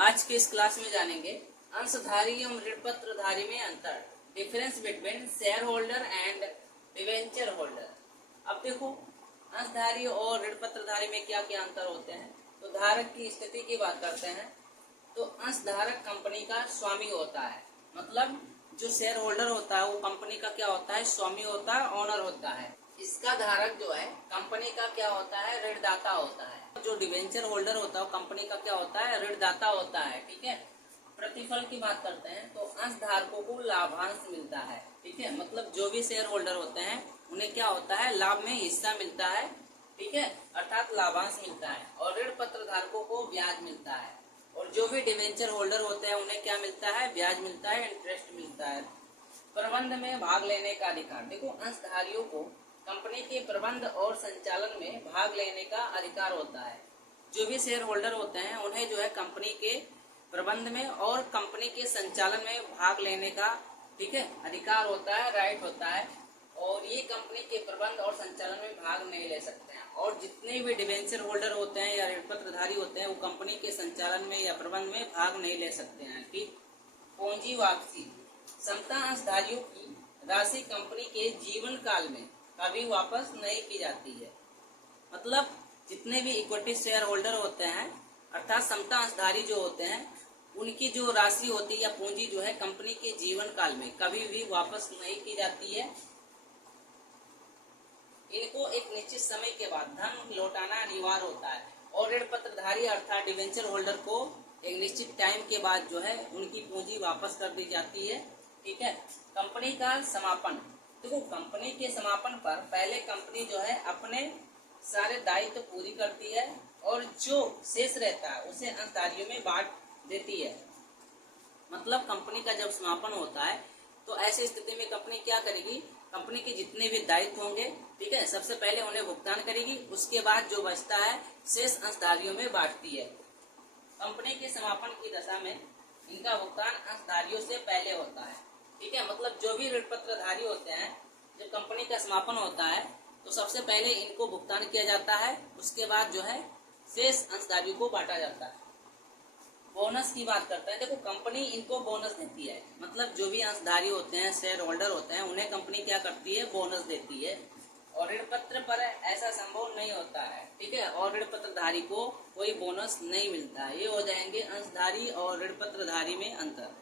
आज के इस क्लास में जानेंगे अंशधारी एवं ऋणपत्रधारी में अंतर, difference between share holder and debenture holder. अब देखो, अंशधारी और ऋणपत्रधारी में क्या क्या अंतर होते हैं। तो धारक की स्थिति की बात करते हैं तो अंशधारक कंपनी का स्वामी होता है, मतलब जो शेयर होल्डर होता है वो कंपनी का क्या होता है, स्वामी होता है, ओनर होता है। इसका धारक जो है कंपनी का क्या होता है, ऋणदाता होता है। जो डिवेंचर होल्डर होता है वो कंपनी का क्या होता है, ऋणदाता होता है। ठीक है। प्रतिफल की बात करते हैं तो अंशधारकों को लाभांश मिलता है। ठीक है, मतलब जो भी शेयर होल्डर होते हैं उन्हें क्या होता है, लाभ में हिस्सा मिलता है। ठीक है, अर्थात लाभांश मिलता है। और ऋण पत्र धारकों को ब्याज मिलता है। और जो भी डिवेंचर होल्डर होते हैं उन्हें क्या मिलता है, ब्याज मिलता है, इंटरेस्ट मिलता है। प्रबंध में भाग लेने का अधिकार। देखो, अंशधारियों को कंपनी के प्रबंध और संचालन में भाग लेने का अधिकार होता है। जो भी शेयर होल्डर होते हैं उन्हें जो है कंपनी के प्रबंध में और कंपनी के संचालन में भाग लेने का, ठीक है, अधिकार होता है, राइट होता है। और ये कंपनी के प्रबंध और संचालन में भाग नहीं ले सकते हैं। और जितने भी डिवेंचर होल्डर होते हैं या ऋणपत्रधारी होते हैं वो कंपनी के संचालन में या प्रबंध में भाग नहीं ले सकते हैं। ठीक। पूंजी वापसी। समता अंशधारियों की राशि कंपनी के जीवन काल में कभी वापस नहीं की जाती है। मतलब जितने भी इक्विटी शेयर होल्डर होते हैं अर्थात समता अंशधारी जो होते हैं उनकी जो राशि होती है या पूंजी जो है कंपनी के जीवन काल में कभी भी वापस नहीं की जाती है। इनको एक निश्चित समय के बाद धन लौटाना अनिवार्य होता है। और ऋण पत्रधारी अर्थात डिवेंचर होल्डर को एक निश्चित टाइम के बाद जो है उनकी पूंजी वापस कर दी जाती है। ठीक है। कंपनी का समापन। देखो, कंपनी के समापन पर पहले कंपनी जो है अपने सारे दायित्व पूरी करती है और जो शेष रहता है उसे अंशधारियों में बांट देती है। मतलब कंपनी का जब समापन होता है तो ऐसी स्थिति में कंपनी क्या करेगी, कंपनी के जितने भी दायित्व होंगे, ठीक है, सबसे पहले उन्हें भुगतान करेगी। उसके बाद जो बचता है शेष अंशधारियों में बांटती है। कंपनी के समापन की दशा में इनका भुगतान अंशधारियों से पहले होता है। ठीक है, मतलब जो भी ऋणपत्रधारी होते हैं जब कंपनी का समापन होता है तो सबसे पहले इनको भुगतान किया जाता है, उसके बाद जो है शेष अंशधारियों को बांटा जाता है। बोनस की बात करते हैं। देखो, कंपनी इनको बोनस देती है, मतलब जो भी अंशधारी होते हैं, शेयर होल्डर होते हैं, उन्हें कंपनी क्या करती है, बोनस देती है। और ऋण पत्र पर ऐसा संभव नहीं होता है। ठीक है, और ऋण पत्रधारी को कोई बोनस नहीं मिलता है। ये हो जाएंगे अंशधारी और ऋण पत्रधारी में अंतर।